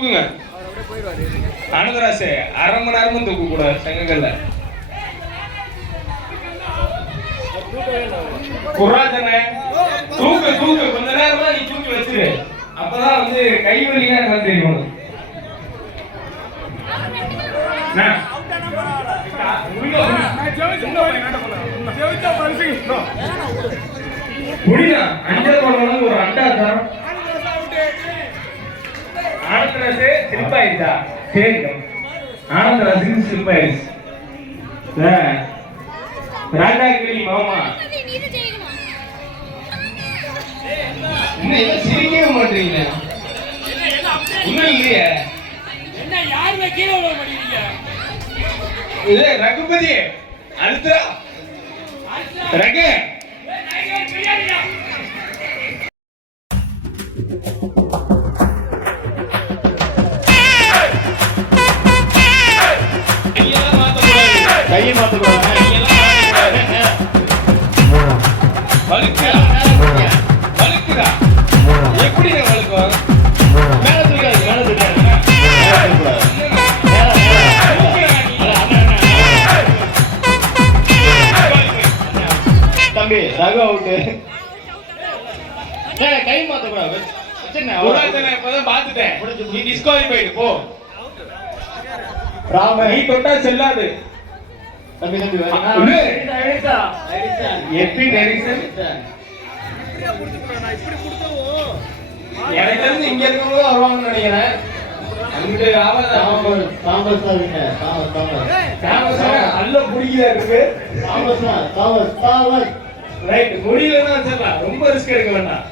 தூக்குங்க. அனுதராசே 1/2 மணி நேரமும் தூக்க கூடாது சங்கங்கள்ல. குராஜனே தூக்கு தூக்கு கொஞ்ச நேரமா நீ தூக்கி வச்சிரு. அப்பதான் வந்து கை வலியா என்னன்னு தெரியும். முடியா அஞ்சல் போடணும் ஒரு அண்டா தான். ஆனந்தராசே ஸ்லிப் ஆயிடுச்சா? சரி ஆனந்தராசுக்கு ஸ்லிப் ஆயிடுச்சு. ராஜாகிரி மாமா என்ன சிரிக்கவே மாட்டீங்க? இன்னும் இல்லையே. என்ன யாருமே கீழே விட மாட்டீங்க? இது ரகுபதி அடுத்தா ரகு கையை மாத்தக்கூடாது. வழுக்குதா எப்படி வழுக்கும்? மேல தூக்காது மேல தூக்காது. தம்பி ரகு அவுட்டு. கை மாத்தக்கூடாது. இப்பதான் பாத்துட்டேன். நீ டிஸ்குவாலிஃபைடு போ. ராம நீ தொட்டா செல்லாது. தம்பி தம்பி எப்படி டைரக்ஷன் எனக்கு தெரிஞ்சு இங்க இருக்கவங்க வருவாங்கன்னு நினைக்கிறேன். அங்கிட்டு நல்ல புடிக்கதா இருக்கு. ரைட் முடியலன்னா சொல்லலாம். ரொம்ப ரிஸ்க் எடுக்க வேண்டாம்.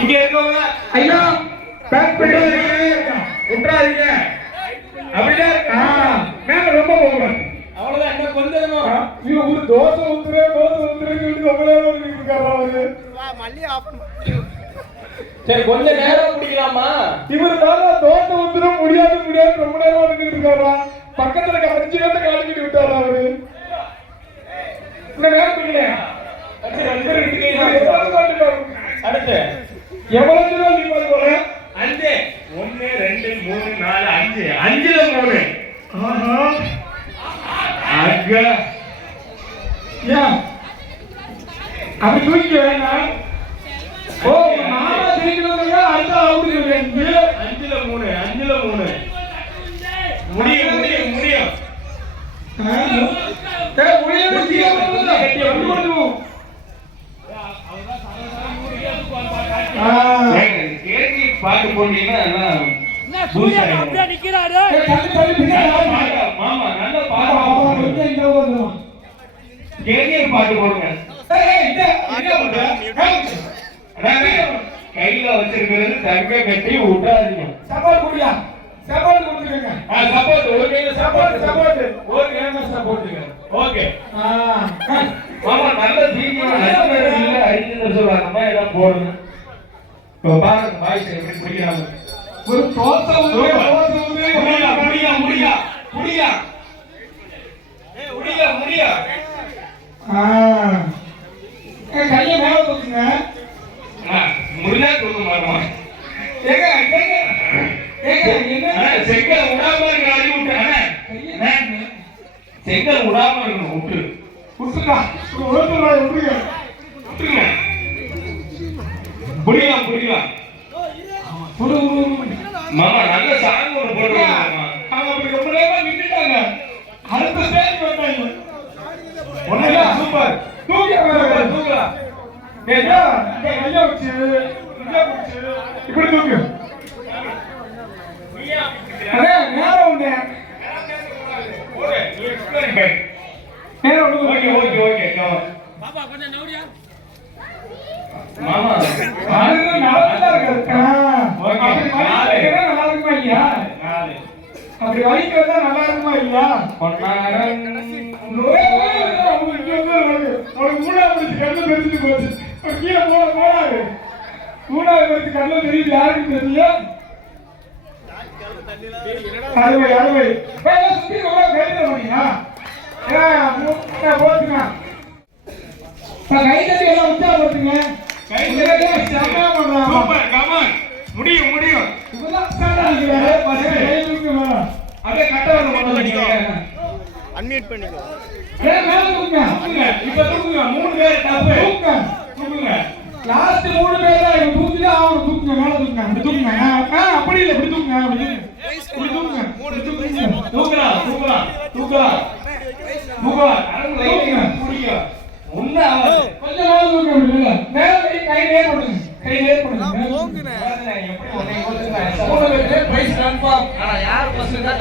இங்க இருக்கவங்க ஐயா பேக் பண்ணிடுங்க விட்டுறாதீங்க. அப்படியே மேல ரொம்ப போகணும். அவ்வளவுதான். என்ன கொஞ்சம் ஒரு தோசை ஊத்துறேன்னு ரொம்ப நேரம் இருக்காரு. சரி கொஞ்ச நேரம் குடிக்கலாமா? இவரு தான் தோசை ஊத்துற முடியாது ரொம்ப நேரம் வந்துட்டு இருக்காரா. பக்கத்துல 5 நேரத்தை காட்டிக்கிட்டு விட்டாரா அவரு. நேரம் குடிக்கல. அடுத்து எவ்வளவு தூரம் நீங்க போல? 5 1 2 3 4 5 5ல 3. அங்க யா அப்படி தூக்கி வேணாம். ஓ மாமா தூக்கினதுங்க அடுத்த அவுட் சொல்றீங்க. 5ல 3 முடியும். பாட்டு போட்டீங்கன்னா மாமா நல்ல பாட்டு போடுங்க. கையில வச்சிருக்கிறது தங்க கட்டி விட்டாதீங்க. சப்போர்ட் குடியா சப்போர்ட் கொடுத்துருங்க. சப்போர்ட் ஒரு கையில சப்போர்ட் ஒரு கையில சப்போர்ட்டுங்க. ஓகே மாமா நல்ல தீவிர இல்ல அடிச்சு சொல்றாங்க. எல்லாம் போடுங்க. இப்போ பாருங்க பாய்ஸ் எப்படி குடிக்கிறாங்க. ஒரு தோசை முடியா கையை மேல தூக்குங்க. முடியா தூக்க மாட்டோம். செங்கல் விடாம செங்கல் விடாம இருக்கணும். விட்டுருங்க புரியலாம். மாமா நல்ல சாங் ஒன்று போடுவாங்க. அவங்க அப்படி ரொம்ப நேரமா நின்றுட்டாங்க. அடுத்த ஸ்டேஜ் வந்தாங்க. ஒண்ணுல சூப்பர் தூக்கலாம். ஏதா இந்த கைய வச்சு இப்படி தூக்கு. அண்ணே நேரம் உண்டு ஓகே நீ எக்ஸ்பிளைன் பண்ணு. நேரம் உண்டு ஓகே ஓகே ஓகே கவர். பாப்பா கொஞ்சம் நவுடியா. மாமா அது நல்லா இருக்கு. ஓகே. அப்படி வலிக்கிறதா நல்லா இருக்குமா இல்லையா? 4 அப்படி வலிக்கிறதா நல்லா இருக்குமா இல்லையா? பொன்னாரன் உனக்கு மூணாவது கண்ணு தெரிஞ்சு போச்சு. கீழே போனாரு. மூணாவது கண்ணு தெரியுது யாருக்கு தெரியல. அறுவை அறுவை சுத்தி கைது பண்ணீங்களா? போட்டுங்க கை தட்டி எல்லாம் உற்சாகப்படுத்துங்க. கை செம்மையா பண்றாங்க. Super come on. முடியும் முடியும். இப்பதான் ஸ்டார்ட் ஆகுது. கை தூக்கு மேல. அப்படியே கட்ட வந்து பண்ணல நீங்க. அன்மியூட் பண்ணிக்கோ. மேல தூக்குங்க. இப்ப தூக்குங்க. 3 பேர் டப். தூக்குங்க. தூக்குங்க. லாஸ்ட் 3 பேர் தான் இவங்க தூக்கிதான் ஆகணும். தூக்குங்க மேல தூக்குங்க. அப்படி தூக்குங்க. அப்படி இல்லை இப்படி தூக்குங்க. அப்படி தூக்குங்க. இப்படி தூக்குங்க. இப்படி தூக்குங்க. தூக்கலாம் தூக்கலாம் தூக்கலாம் தூக்கலாம். அரங்க லைட்டுங்க புடிங்க. ஒண்ணு ஆகாது. கொஞ்சம் மேல தூக்குங்க. அப்படி மேல. மேல கை நேர் பண்ணுங்க. கை நேர் பண்ணுங்க. போங்குனே. எப்படி ஒண்ணே போட்டுங்க. 3 பேர் பிரைஸ் கன்ஃபார்ம். ஆனா யார் ஃபர்ஸ்ட் தான்